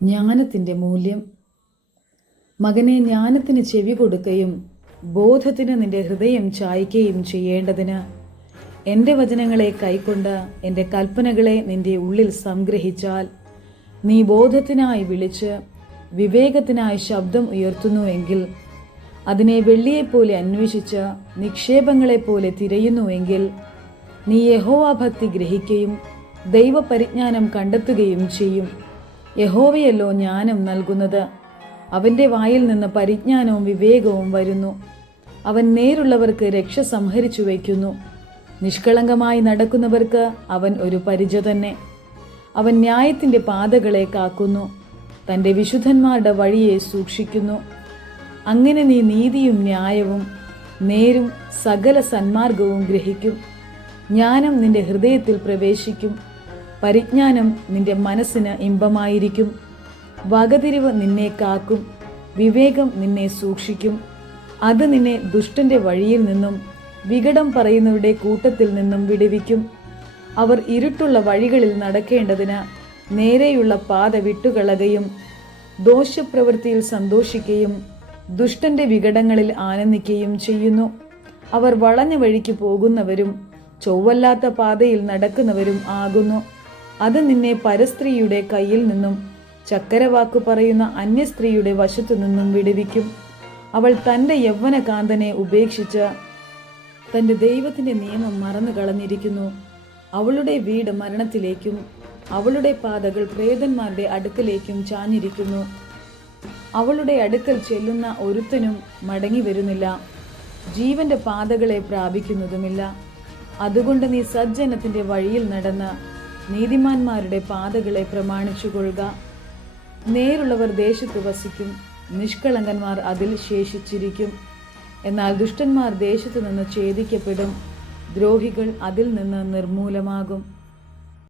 ജ്ഞാനത്തിൻ്റെ മൂല്യം. മകനെ, ജ്ഞാനത്തിന് ചെവി കൊടുക്കുകയും ബോധത്തിന് നിന്റെ ഹൃദയം ചായ്ക്കുകയും ചെയ്യേണ്ടതിന് എൻ്റെ വചനങ്ങളെ കൈക്കൊണ്ട് എൻ്റെ കൽപ്പനകളെ നിന്റെ ഉള്ളിൽ സംഗ്രഹിച്ചാൽ നീ ബോധത്തിനായി വിളിച്ച് വിവേകത്തിനായി ശബ്ദം ഉയർത്തുന്നുവെങ്കിൽ, അതിനെ വെള്ളിയെപ്പോലെ അന്വേഷിച്ച് നിക്ഷേപങ്ങളെപ്പോലെ തിരയുന്നുവെങ്കിൽ, നീ യഹോവാഭക്തി ഗ്രഹിക്കുകയും ദൈവപരിജ്ഞാനം കണ്ടെത്തുകയും ചെയ്യും. യഹോവയല്ലോ ജ്ഞാനം നൽകുന്നത്. അവൻ്റെ വായിൽ നിന്ന് പരിജ്ഞാനവും വിവേകവും വരുന്നു. അവൻ നേരുള്ളവർക്ക് രക്ഷ സംഹരിച്ചു വയ്ക്കുന്നു. നിഷ്കളങ്കമായി നടക്കുന്നവർക്ക് അവൻ ഒരു പരിച തന്നെ. അവൻ ന്യായത്തിൻ്റെ പാതകളെ കാക്കുന്നു, തൻ്റെ വിശുദ്ധന്മാരുടെ വഴിയെ സൂക്ഷിക്കുന്നു. അങ്ങനെ നീ നീതിയും ന്യായവും നേരും സകല സന്മാർഗവും ഗ്രഹിക്കും. ജ്ഞാനം നിന്റെ ഹൃദയത്തിൽ പ്രവേശിക്കും, പരിജ്ഞാനം നിന്റെ മനസ്സിന് ഇമ്പമായിരിക്കും. വകതിരിവ് നിന്നെ കാക്കും, വിവേകം നിന്നെ സൂക്ഷിക്കും. അത് നിന്നെ ദുഷ്ടന്റെ വഴിയിൽ നിന്നും വികടം പറയുന്നവരുടെ കൂട്ടത്തിൽ നിന്നും വിടുവിക്കും. അവർ ഇരുട്ടുള്ള വഴികളിൽ നടക്കേണ്ടതിന് നേരെയുള്ള പാത വിട്ടുകളയുകയും ദോഷപ്രവൃത്തിയിൽ സന്തോഷിക്കുകയും ദുഷ്ടന്റെ വികടങ്ങളിൽ ആനന്ദിക്കുകയും ചെയ്യുന്നു. അവർ വളഞ്ഞ വഴിക്ക് പോകുന്നവരും ചൊവ്വല്ലാത്ത പാതയിൽ നടക്കുന്നവരും ആകുന്നു. അത് നിന്നെ പരസ്ത്രീയുടെ കയ്യിൽ നിന്നും ചക്കരവാക്കു പറയുന്ന അന്യസ്ത്രീയുടെ വശത്തു നിന്നും വിടുവിക്കും. അവൾ തൻ്റെ യൗവനകാന്തനെ ഉപേക്ഷിച്ച് തൻ്റെ ദൈവത്തിൻ്റെ നിയമം മറന്നു കളഞ്ഞിരിക്കുന്നു. അവളുടെ വീട് മരണത്തിലേക്കും അവളുടെ പാതകൾ പ്രേതന്മാരുടെ അടുക്കലേക്കും ചാഞ്ഞിരിക്കുന്നു. അവളുടെ അടുക്കൽ ചെല്ലുന്ന ഒരുത്തനും മടങ്ങി വരുന്നില്ല, ജീവന്റെ പാതകളെ പ്രാപിക്കുന്നതുമില്ല. അതുകൊണ്ട് നീ സജ്ജനത്തിൻ്റെ വഴിയിൽ നടന്ന് നീതിമാന്മാരുടെ പാതകളെ പ്രമാണിച്ചുകൊള്ളുക. നേരുള്ളവർ ദേശത്ത് വസിക്കും, നിഷ്കളങ്കന്മാർ അതിൽ ശേഷിച്ചിരിക്കും. എന്നാൽ ദുഷ്ടന്മാർ ദേശത്തു നിന്ന് ഛേദിക്കപ്പെടും, ദ്രോഹികൾ അതിൽ നിന്ന് നിർമൂലമാകും.